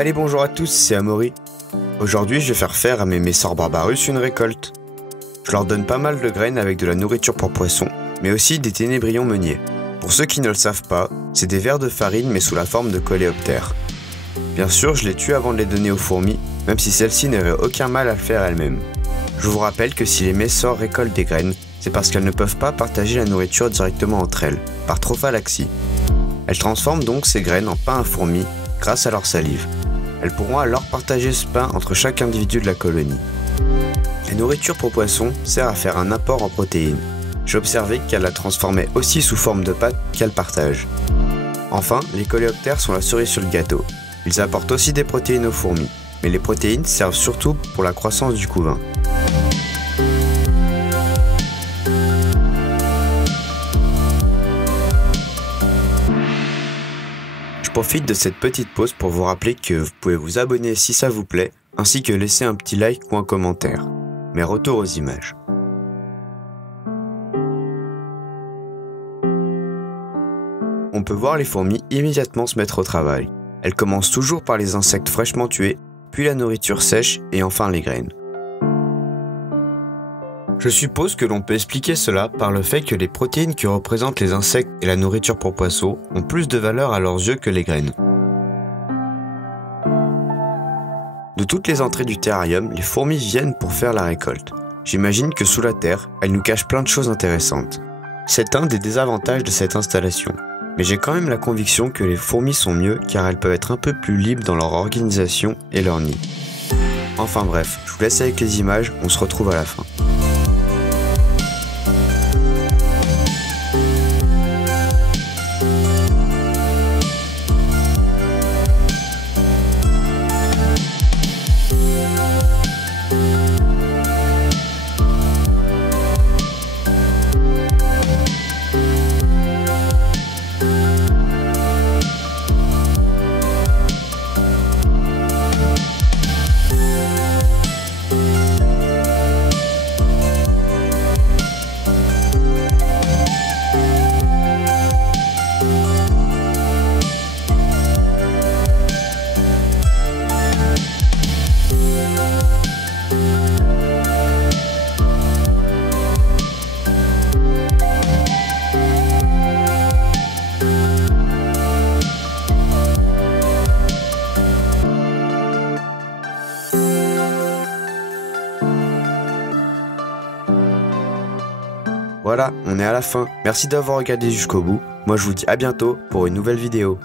Allez, bonjour à tous, c'est Amaury. Aujourd'hui, je vais faire à mes Messor Barbarus une récolte. Je leur donne pas mal de graines avec de la nourriture pour poissons, mais aussi des ténébrions meuniers. Pour ceux qui ne le savent pas, c'est des vers de farine mais sous la forme de coléoptères. Bien sûr, je les tue avant de les donner aux fourmis, même si celles-ci n'auraient aucun mal à le faire elles-mêmes. Je vous rappelle que si les Messor récoltent des graines, c'est parce qu'elles ne peuvent pas partager la nourriture directement entre elles, par trophalaxie. Elles transforment donc ces graines en pain à fourmis grâce à leur salive. Elles pourront alors partager ce pain entre chaque individu de la colonie. La nourriture pour poissons sert à faire un apport en protéines. J'ai observé qu'elle la transformait aussi sous forme de pâte qu'elle partage. Enfin, les coléoptères sont la cerise sur le gâteau. Ils apportent aussi des protéines aux fourmis, mais les protéines servent surtout pour la croissance du couvain. Je profite de cette petite pause pour vous rappeler que vous pouvez vous abonner si ça vous plaît, ainsi que laisser un petit like ou un commentaire. Mais retour aux images. On peut voir les fourmis immédiatement se mettre au travail. Elles commencent toujours par les insectes fraîchement tués, puis la nourriture sèche et enfin les graines. Je suppose que l'on peut expliquer cela par le fait que les protéines que représentent les insectes et la nourriture pour poissons ont plus de valeur à leurs yeux que les graines. De toutes les entrées du terrarium, les fourmis viennent pour faire la récolte. J'imagine que sous la terre, elles nous cachent plein de choses intéressantes. C'est un des désavantages de cette installation. Mais j'ai quand même la conviction que les fourmis sont mieux car elles peuvent être un peu plus libres dans leur organisation et leur nid. Enfin bref, je vous laisse avec les images, on se retrouve à la fin. Voilà, on est à la fin. Merci d'avoir regardé jusqu'au bout. Moi je vous dis à bientôt pour une nouvelle vidéo.